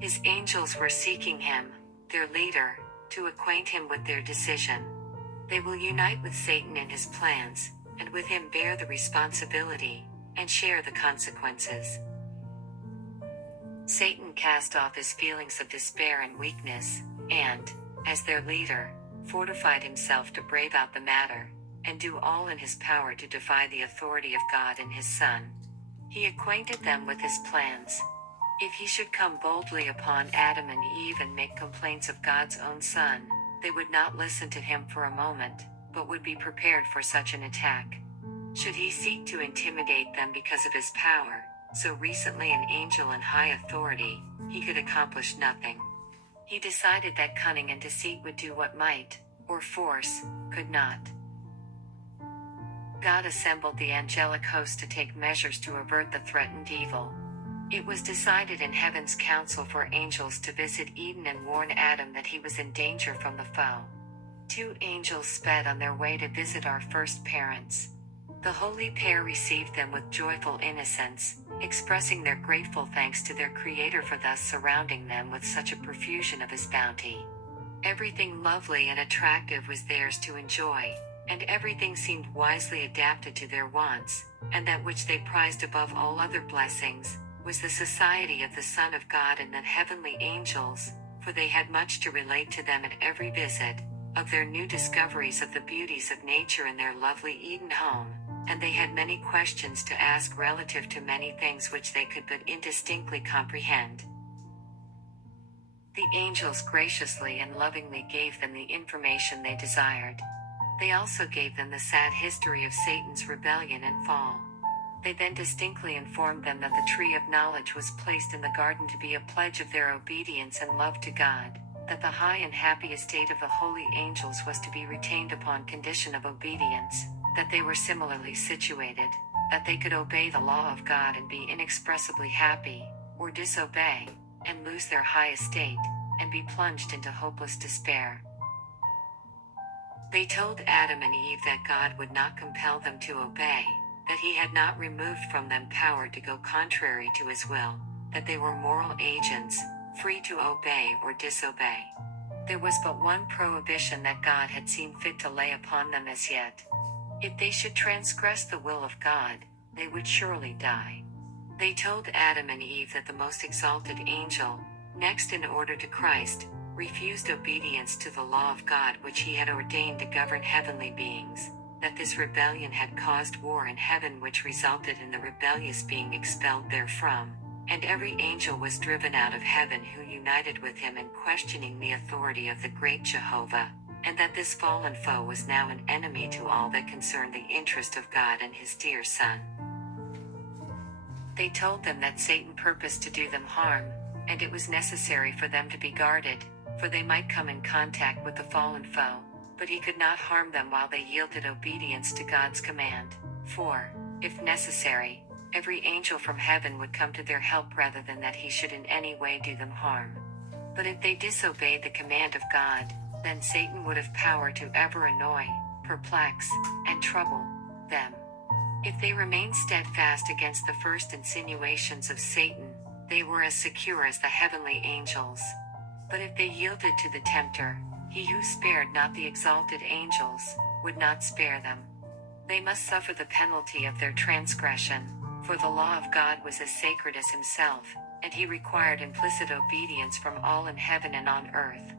His angels were seeking him, their leader, to acquaint him with their decision. They will unite with Satan in his plans, and with him bear the responsibility, and share the consequences. Satan cast off his feelings of despair and weakness, and, as their leader, fortified himself to brave out the matter, and do all in his power to defy the authority of God and his Son. He acquainted them with his plans. If he should come boldly upon Adam and Eve and make complaints of God's own Son, they would not listen to him for a moment, but would be prepared for such an attack. Should he seek to intimidate them because of his power, so recently an angel in high authority, he could accomplish nothing. He decided that cunning and deceit would do what might, or force, could not. God assembled the angelic host to take measures to avert the threatened evil. It was decided in heaven's council for angels to visit Eden and warn Adam that he was in danger from the foe. 2 angels sped on their way to visit our first parents. The holy pair received them with joyful innocence, expressing their grateful thanks to their Creator for thus surrounding them with such a profusion of his bounty. Everything lovely and attractive was theirs to enjoy, and everything seemed wisely adapted to their wants, and that which they prized above all other blessings was the society of the Son of God and the heavenly angels, for they had much to relate to them at every visit, of their new discoveries of the beauties of nature in their lovely Eden home, and they had many questions to ask relative to many things which they could but indistinctly comprehend. The angels graciously and lovingly gave them the information they desired. They also gave them the sad history of Satan's rebellion and fall. They then distinctly informed them that the tree of knowledge was placed in the garden to be a pledge of their obedience and love to God, that the high and happy estate of the holy angels was to be retained upon condition of obedience, that they were similarly situated, that they could obey the law of God and be inexpressibly happy, or disobey, and lose their high estate, and be plunged into hopeless despair. They told Adam and Eve that God would not compel them to obey, that he had not removed from them power to go contrary to his will, that they were moral agents, free to obey or disobey. There was but one prohibition that God had seen fit to lay upon them as yet. If they should transgress the will of God, they would surely die. They told Adam and Eve that the most exalted angel, next in order to Christ, refused obedience to the law of God which he had ordained to govern heavenly beings, that this rebellion had caused war in heaven which resulted in the rebellious being expelled therefrom, and every angel was driven out of heaven who united with him in questioning the authority of the great Jehovah, and that this fallen foe was now an enemy to all that concerned the interest of God and his dear Son. They told them that Satan purposed to do them harm, and it was necessary for them to be guarded, for they might come in contact with the fallen foe, but he could not harm them while they yielded obedience to God's command, for, if necessary, every angel from heaven would come to their help rather than that he should in any way do them harm. But if they disobeyed the command of God, then Satan would have power to ever annoy, perplex, and trouble them. If they remained steadfast against the first insinuations of Satan, they were as secure as the heavenly angels. But if they yielded to the tempter, he who spared not the exalted angels, would not spare them. They must suffer the penalty of their transgression, for the law of God was as sacred as himself, and he required implicit obedience from all in heaven and on earth.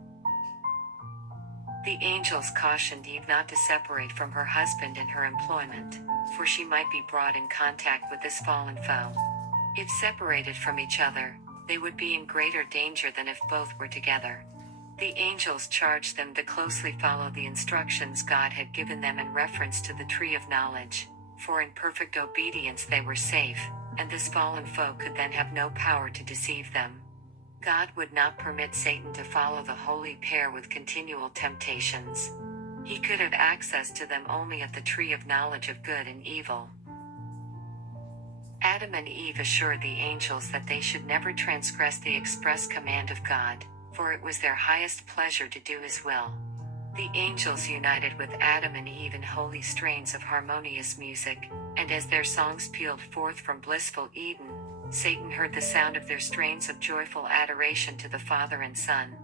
The angels cautioned Eve not to separate from her husband in her employment, for she might be brought in contact with this fallen foe. If separated from each other, they would be in greater danger than if both were together. The angels charged them to closely follow the instructions God had given them in reference to the tree of knowledge, for in perfect obedience they were safe, and this fallen foe could then have no power to deceive them. God would not permit Satan to follow the holy pair with continual temptations. He could have access to them only at the tree of knowledge of good and evil. Adam and Eve assured the angels that they should never transgress the express command of God, for it was their highest pleasure to do his will. The angels united with Adam and Eve in holy strains of harmonious music, and as their songs pealed forth from blissful Eden, Satan heard the sound of their strains of joyful adoration to the Father and Son.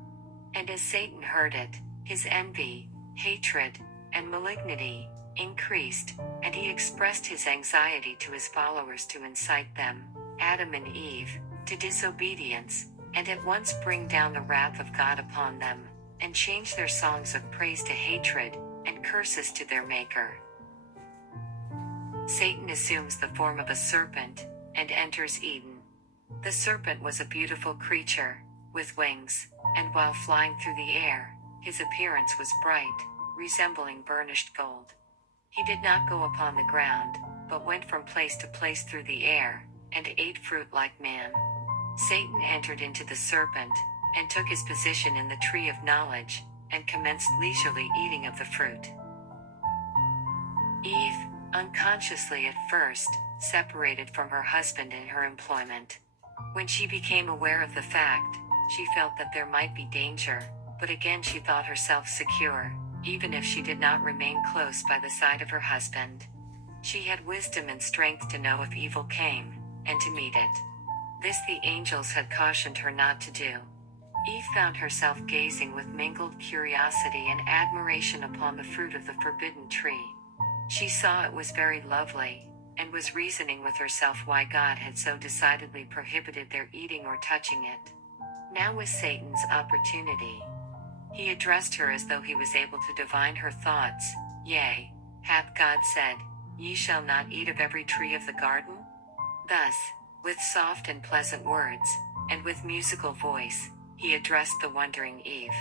And as Satan heard it, his envy, hatred, and malignity increased, and he expressed his anxiety to his followers to incite them, Adam and Eve, to disobedience, and at once bring down the wrath of God upon them, and change their songs of praise to hatred, and curses to their Maker. Satan assumes the form of a serpent, and enters Eden. The serpent was a beautiful creature, with wings, and while flying through the air, his appearance was bright, resembling burnished gold. He did not go upon the ground, but went from place to place through the air, and ate fruit like man. Satan entered into the serpent, and took his position in the tree of knowledge, and commenced leisurely eating of the fruit. Eve, unconsciously at first, separated from her husband in her employment. When she became aware of the fact, she felt that there might be danger, but again she thought herself secure, even if she did not remain close by the side of her husband. She had wisdom and strength to know if evil came, and to meet it. This the angels had cautioned her not to do. Eve found herself gazing with mingled curiosity and admiration upon the fruit of the forbidden tree. She saw it was very lovely, and was reasoning with herself why God had so decidedly prohibited their eating or touching it. Now was Satan's opportunity. He addressed her as though he was able to divine her thoughts. Yea, hath God said, Ye shall not eat of every tree of the garden? Thus, with soft and pleasant words, and with musical voice, he addressed the wondering Eve.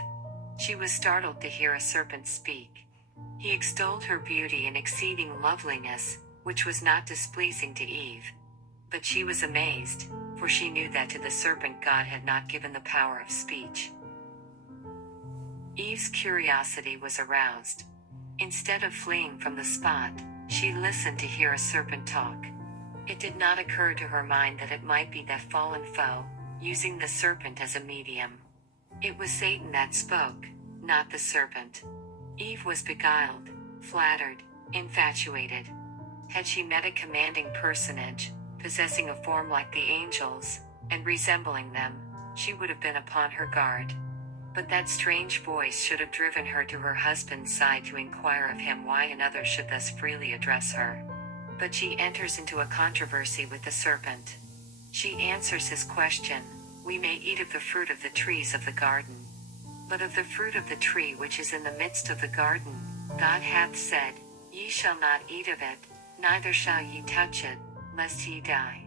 She was startled to hear a serpent speak. He extolled her beauty and exceeding loveliness, which was not displeasing to Eve. But she was amazed, for she knew that to the serpent God had not given the power of speech. Eve's curiosity was aroused. Instead of fleeing from the spot, she listened to hear a serpent talk. It did not occur to her mind that it might be that fallen foe, using the serpent as a medium. It was Satan that spoke, not the serpent. Eve was beguiled, flattered, infatuated. Had she met a commanding personage, possessing a form like the angels, and resembling them, she would have been upon her guard. But that strange voice should have driven her to her husband's side to inquire of him why another should thus freely address her. But she enters into a controversy with the serpent. She answers his question, We may eat of the fruit of the trees of the garden. But of the fruit of the tree which is in the midst of the garden, God hath said, Ye shall not eat of it, neither shall ye touch it, lest ye die.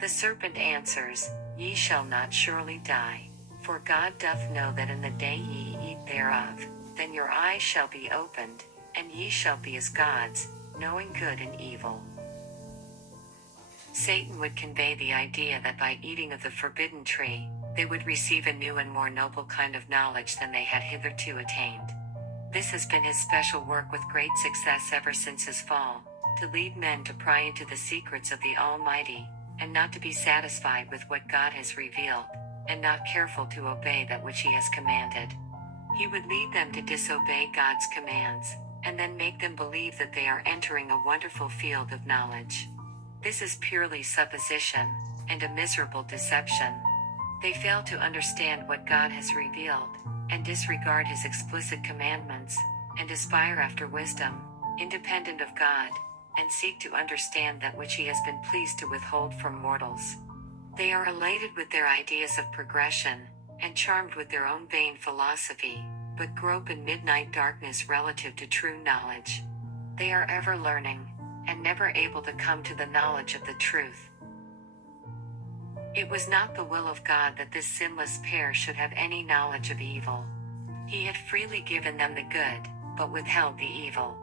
The serpent answers, Ye shall not surely die. For God doth know that in the day ye eat thereof, then your eyes shall be opened, and ye shall be as gods, knowing good and evil. Satan would convey the idea that by eating of the forbidden tree, they would receive a new and more noble kind of knowledge than they had hitherto attained. This has been his special work with great success ever since his fall, to lead men to pry into the secrets of the Almighty, and not to be satisfied with what God has revealed, and not careful to obey that which he has commanded. He would lead them to disobey God's commands, and then make them believe that they are entering a wonderful field of knowledge. This is purely supposition, and a miserable deception. They fail to understand what God has revealed, and disregard his explicit commandments, and aspire after wisdom, independent of God, and seek to understand that which he has been pleased to withhold from mortals. They are elated with their ideas of progression, and charmed with their own vain philosophy, but grope in midnight darkness relative to true knowledge. They are ever learning, and never able to come to the knowledge of the truth. It was not the will of God that this sinless pair should have any knowledge of evil. He had freely given them the good, but withheld the evil.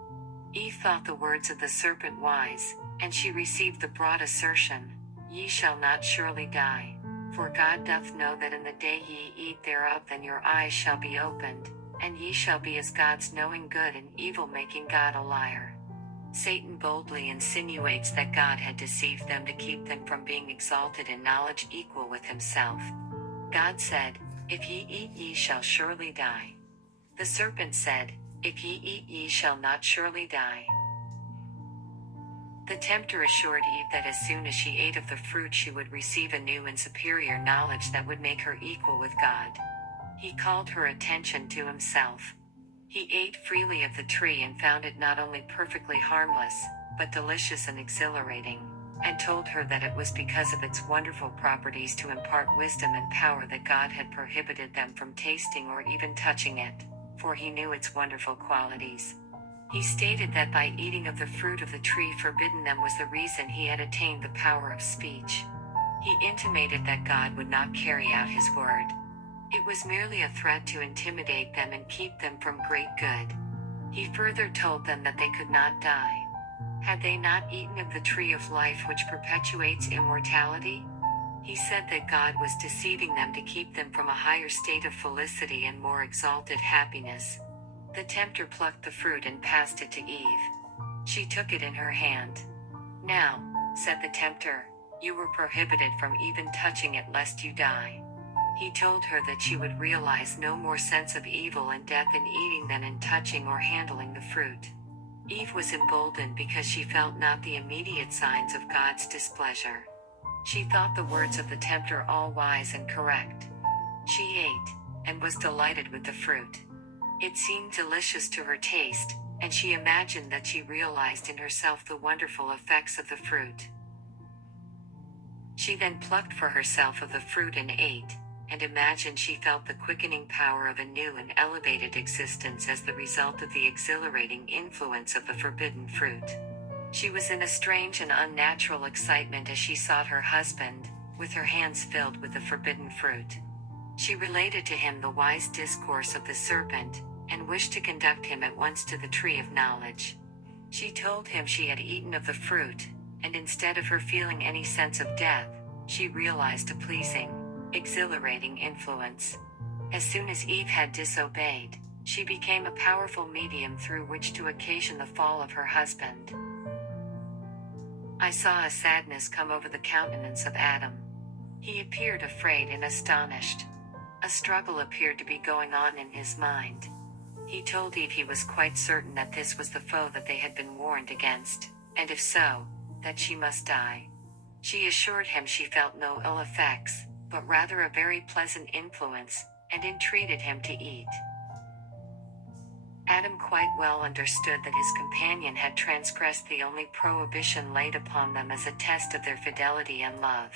Eve thought the words of the serpent wise, and she received the broad assertion, Ye shall not surely die. For God doth know that in the day ye eat thereof then your eyes shall be opened, and ye shall be as gods knowing good and evil, making God a liar. Satan boldly insinuates that God had deceived them to keep them from being exalted in knowledge equal with himself. God said, If ye eat ye shall surely die. The serpent said, If ye eat ye shall not surely die. The tempter assured Eve that as soon as she ate of the fruit she would receive a new and superior knowledge that would make her equal with God. He called her attention to himself. He ate freely of the tree and found it not only perfectly harmless, but delicious and exhilarating, and told her that it was because of its wonderful properties to impart wisdom and power that God had prohibited them from tasting or even touching it, for he knew its wonderful qualities. He stated that by eating of the fruit of the tree forbidden them was the reason he had attained the power of speech. He intimated that God would not carry out his word. It was merely a threat to intimidate them and keep them from great good. He further told them that they could not die. Had they not eaten of the tree of life which perpetuates immortality? He said that God was deceiving them to keep them from a higher state of felicity and more exalted happiness. The tempter plucked the fruit and passed it to Eve. She took it in her hand. "Now," said the tempter, "you were prohibited from even touching it lest you die." He told her that she would realize no more sense of evil and death in eating than in touching or handling the fruit. Eve was emboldened because she felt not the immediate signs of God's displeasure. She thought the words of the tempter all wise and correct. She ate, and was delighted with the fruit. It seemed delicious to her taste, and she imagined that she realized in herself the wonderful effects of the fruit. She then plucked for herself of the fruit and ate, and imagined she felt the quickening power of a new and elevated existence as the result of the exhilarating influence of the forbidden fruit. She was in a strange and unnatural excitement as she sought her husband, with her hands filled with the forbidden fruit. She related to him the wise discourse of the serpent, and wished to conduct him at once to the tree of knowledge. She told him she had eaten of the fruit, and instead of her feeling any sense of death, she realized a pleasing, exhilarating influence. As soon as Eve had disobeyed, she became a powerful medium through which to occasion the fall of her husband. I saw a sadness come over the countenance of Adam. He appeared afraid and astonished. A struggle appeared to be going on in his mind. He told Eve he was quite certain that this was the foe that they had been warned against, and if so, that she must die. She assured him she felt no ill effects, but rather a very pleasant influence, and entreated him to eat. Adam quite well understood that his companion had transgressed the only prohibition laid upon them as a test of their fidelity and love.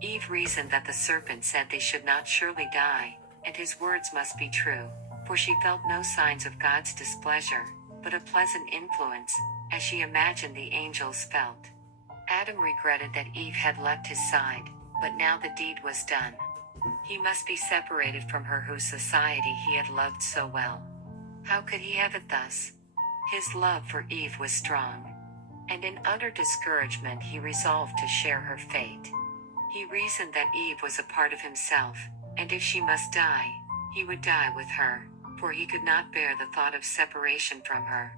Eve reasoned that the serpent said they should not surely die, and his words must be true, for she felt no signs of God's displeasure, but a pleasant influence, as she imagined the angels felt. Adam regretted that Eve had left his side, but now the deed was done. He must be separated from her whose society he had loved so well. How could he have it thus? His love for Eve was strong, and in utter discouragement he resolved to share her fate. He reasoned that Eve was a part of himself, and if she must die, he would die with her, for he could not bear the thought of separation from her.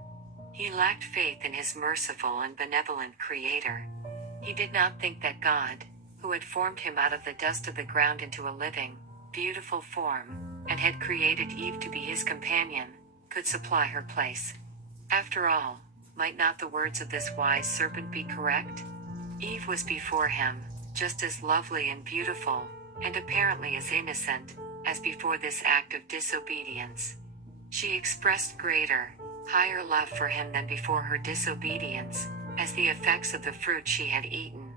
He lacked faith in his merciful and benevolent Creator. He did not think that God, who had formed him out of the dust of the ground into a living, beautiful form, and had created Eve to be his companion, could supply her place. After all, might not the words of this wise serpent be correct? Eve was before him, just as lovely and beautiful, and apparently as innocent, as before this act of disobedience. She expressed greater, higher love for him than before her disobedience, as the effects of the fruit she had eaten.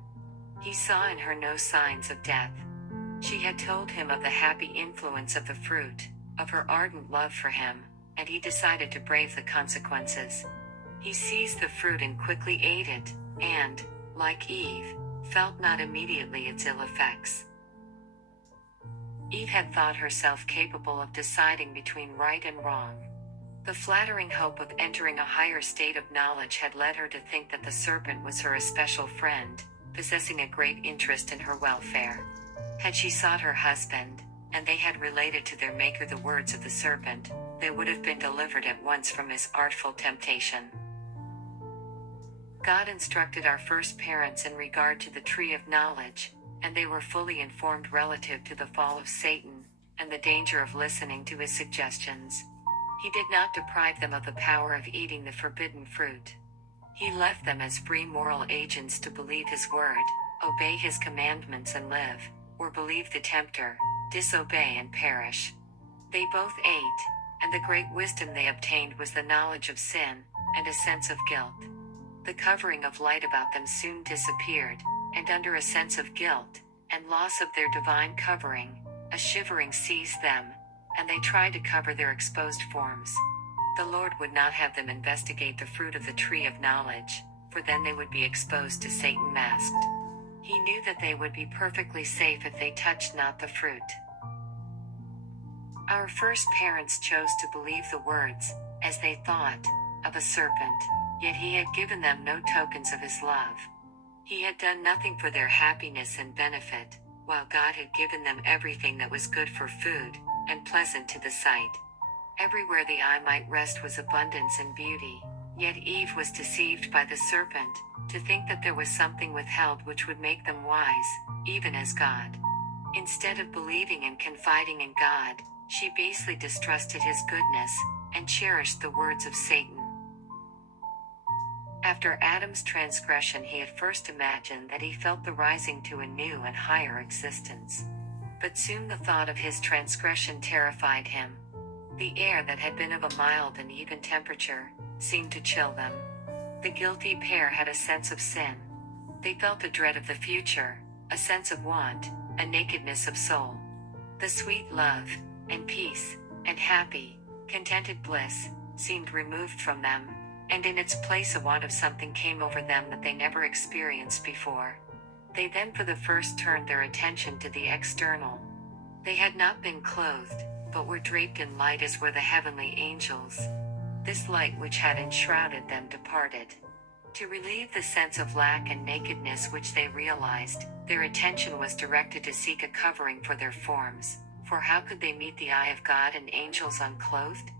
He saw in her no signs of death. She had told him of the happy influence of the fruit, of her ardent love for him, and he decided to brave the consequences. He seized the fruit and quickly ate it, and, like Eve, felt not immediately its ill effects. Eve had thought herself capable of deciding between right and wrong. The flattering hope of entering a higher state of knowledge had led her to think that the serpent was her especial friend, possessing a great interest in her welfare. Had she sought her husband, and they had related to their maker the words of the serpent, they would have been delivered at once from his artful temptation. God instructed our first parents in regard to the tree of knowledge, and they were fully informed relative to the fall of Satan, and the danger of listening to his suggestions. He did not deprive them of the power of eating the forbidden fruit. He left them as free moral agents to believe his word, obey his commandments and live, or believe the tempter, disobey and perish. They both ate, and the great wisdom they obtained was the knowledge of sin, and a sense of guilt. The covering of light about them soon disappeared, and under a sense of guilt, and loss of their divine covering, a shivering seized them, and they tried to cover their exposed forms. The Lord would not have them investigate the fruit of the tree of knowledge, for then they would be exposed to Satan masked. He knew that they would be perfectly safe if they touched not the fruit. Our first parents chose to believe the words, as they thought, of a serpent, yet he had given them no tokens of his love. He had done nothing for their happiness and benefit, while God had given them everything that was good for food, and pleasant to the sight. Everywhere the eye might rest was abundance and beauty, yet Eve was deceived by the serpent, to think that there was something withheld which would make them wise, even as God. Instead of believing and confiding in God, she basely distrusted his goodness, and cherished the words of Satan. After Adam's transgression, he at first imagined that he felt the rising to a new and higher existence. But soon the thought of his transgression terrified him. The air that had been of a mild and even temperature seemed to chill them. The guilty pair had a sense of sin. They felt a dread of the future, a sense of want, a nakedness of soul. The sweet love, and peace, and happy, contented bliss, seemed removed from them, and in its place a want of something came over them that they never experienced before. They then for the first turned their attention to the external. They had not been clothed, but were draped in light as were the heavenly angels. This light which had enshrouded them departed. To relieve the sense of lack and nakedness which they realized, their attention was directed to seek a covering for their forms, for how could they meet the eye of God and angels unclothed?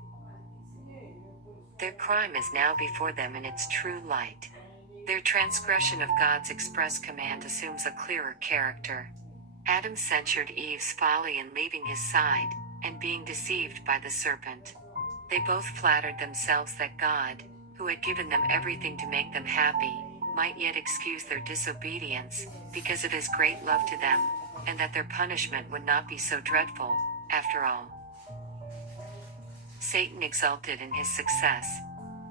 Their crime is now before them in its true light. Their transgression of God's express command assumes a clearer character. Adam censured Eve's folly in leaving his side, and being deceived by the serpent. They both flattered themselves that God, who had given them everything to make them happy, might yet excuse their disobedience, because of his great love to them, and that their punishment would not be so dreadful, after all. Satan exulted in his success.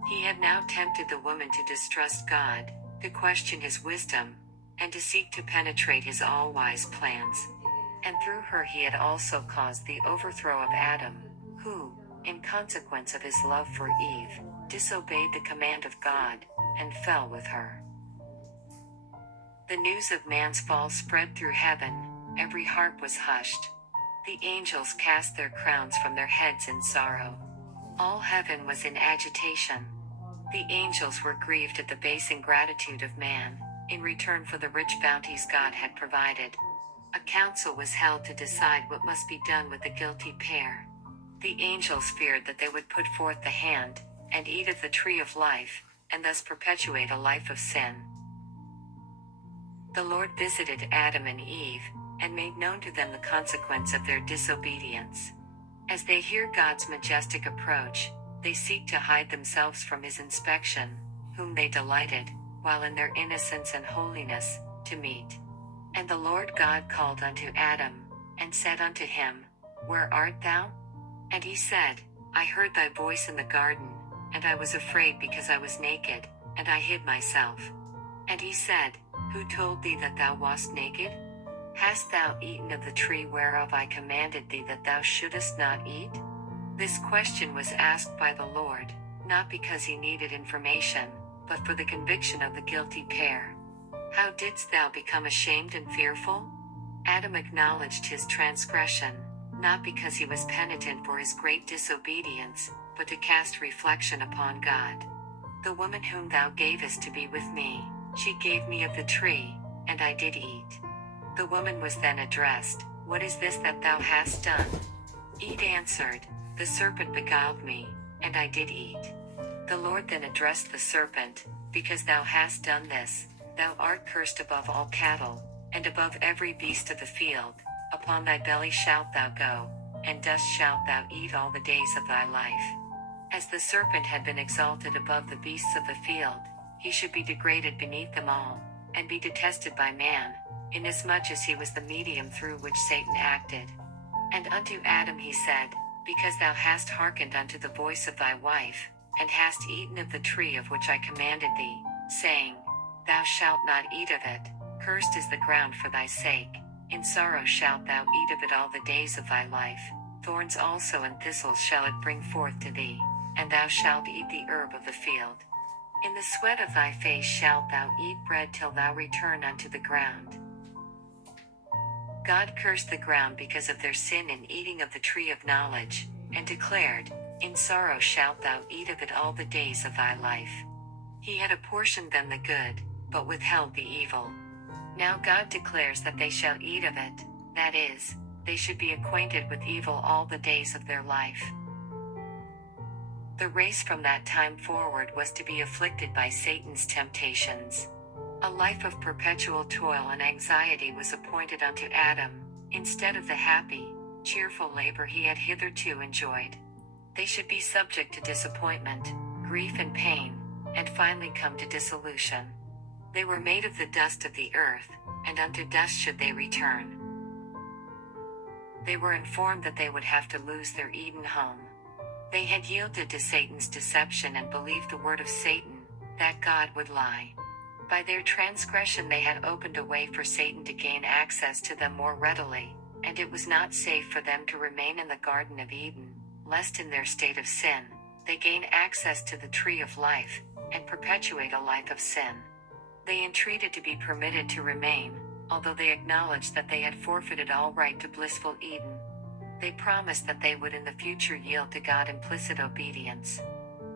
He had now tempted the woman to distrust God, to question his wisdom, and to seek to penetrate his all-wise plans. And through her he had also caused the overthrow of Adam, who, in consequence of his love for Eve, disobeyed the command of God, and fell with her. The news of man's fall spread through heaven, every heart was hushed. The angels cast their crowns from their heads in sorrow. All heaven was in agitation. The angels were grieved at the base ingratitude of man, in return for the rich bounties God had provided. A council was held to decide what must be done with the guilty pair. The angels feared that they would put forth the hand, and eat of the tree of life, and thus perpetuate a life of sin. The Lord visited Adam and Eve, and made known to them the consequence of their disobedience. As they hear God's majestic approach, they seek to hide themselves from his inspection, whom they delighted, while in their innocence and holiness, to meet. And the Lord God called unto Adam, and said unto him, Where art thou? And he said, I heard thy voice in the garden, and I was afraid because I was naked, and I hid myself. And he said, Who told thee that thou wast naked? Hast thou eaten of the tree whereof I commanded thee that thou shouldest not eat? This question was asked by the Lord, not because he needed information, but for the conviction of the guilty pair. How didst thou become ashamed and fearful? Adam acknowledged his transgression, not because he was penitent for his great disobedience, but to cast reflection upon God. The woman whom thou gavest to be with me, she gave me of the tree, and I did eat. The woman was then addressed, What is this that thou hast done? Eve answered, The serpent beguiled me, and I did eat. The Lord then addressed the serpent, Because thou hast done this, thou art cursed above all cattle, and above every beast of the field. Upon thy belly shalt thou go, and dust shalt thou eat all the days of thy life. As the serpent had been exalted above the beasts of the field, he should be degraded beneath them all, and be detested by man, inasmuch as he was the medium through which Satan acted. And unto Adam he said, Because thou hast hearkened unto the voice of thy wife, and hast eaten of the tree of which I commanded thee, saying, Thou shalt not eat of it, cursed is the ground for thy sake, in sorrow shalt thou eat of it all the days of thy life, thorns also and thistles shall it bring forth to thee, and thou shalt eat the herb of the field. In the sweat of thy face shalt thou eat bread till thou return unto the ground. God cursed the ground because of their sin in eating of the tree of knowledge, and declared, In sorrow shalt thou eat of it all the days of thy life. He had apportioned them the good, but withheld the evil. Now God declares that they shall eat of it, that is, they should be acquainted with evil all the days of their life. The race from that time forward was to be afflicted by Satan's temptations. A life of perpetual toil and anxiety was appointed unto Adam, instead of the happy, cheerful labor he had hitherto enjoyed. They should be subject to disappointment, grief and pain, and finally come to dissolution. They were made of the dust of the earth, and unto dust should they return. They were informed that they would have to lose their Eden home. They had yielded to Satan's deception and believed the word of Satan, that God would lie. By their transgression they had opened a way for Satan to gain access to them more readily, and it was not safe for them to remain in the Garden of Eden, lest in their state of sin, they gain access to the tree of life, and perpetuate a life of sin. They entreated to be permitted to remain, although they acknowledged that they had forfeited all right to blissful Eden. They promised that they would in the future yield to God implicit obedience.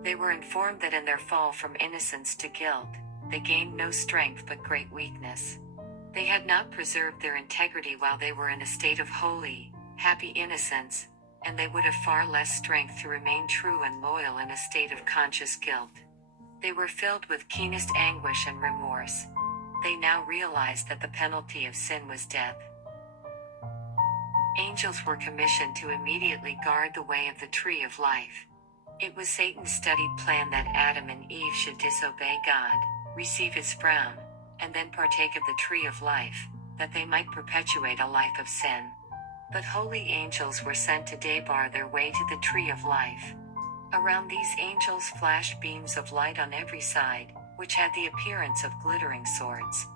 They were informed that in their fall from innocence to guilt, they gained no strength but great weakness. They had not preserved their integrity while they were in a state of holy, happy innocence, and they would have far less strength to remain true and loyal in a state of conscious guilt. They were filled with keenest anguish and remorse. They now realized that the penalty of sin was death. Angels were commissioned to immediately guard the way of the tree of life. It was Satan's studied plan that Adam and Eve should disobey God, receive his frown, and then partake of the tree of life, that they might perpetuate a life of sin. But holy angels were sent to debar their way to the tree of life. Around these angels flashed beams of light on every side, which had the appearance of glittering swords.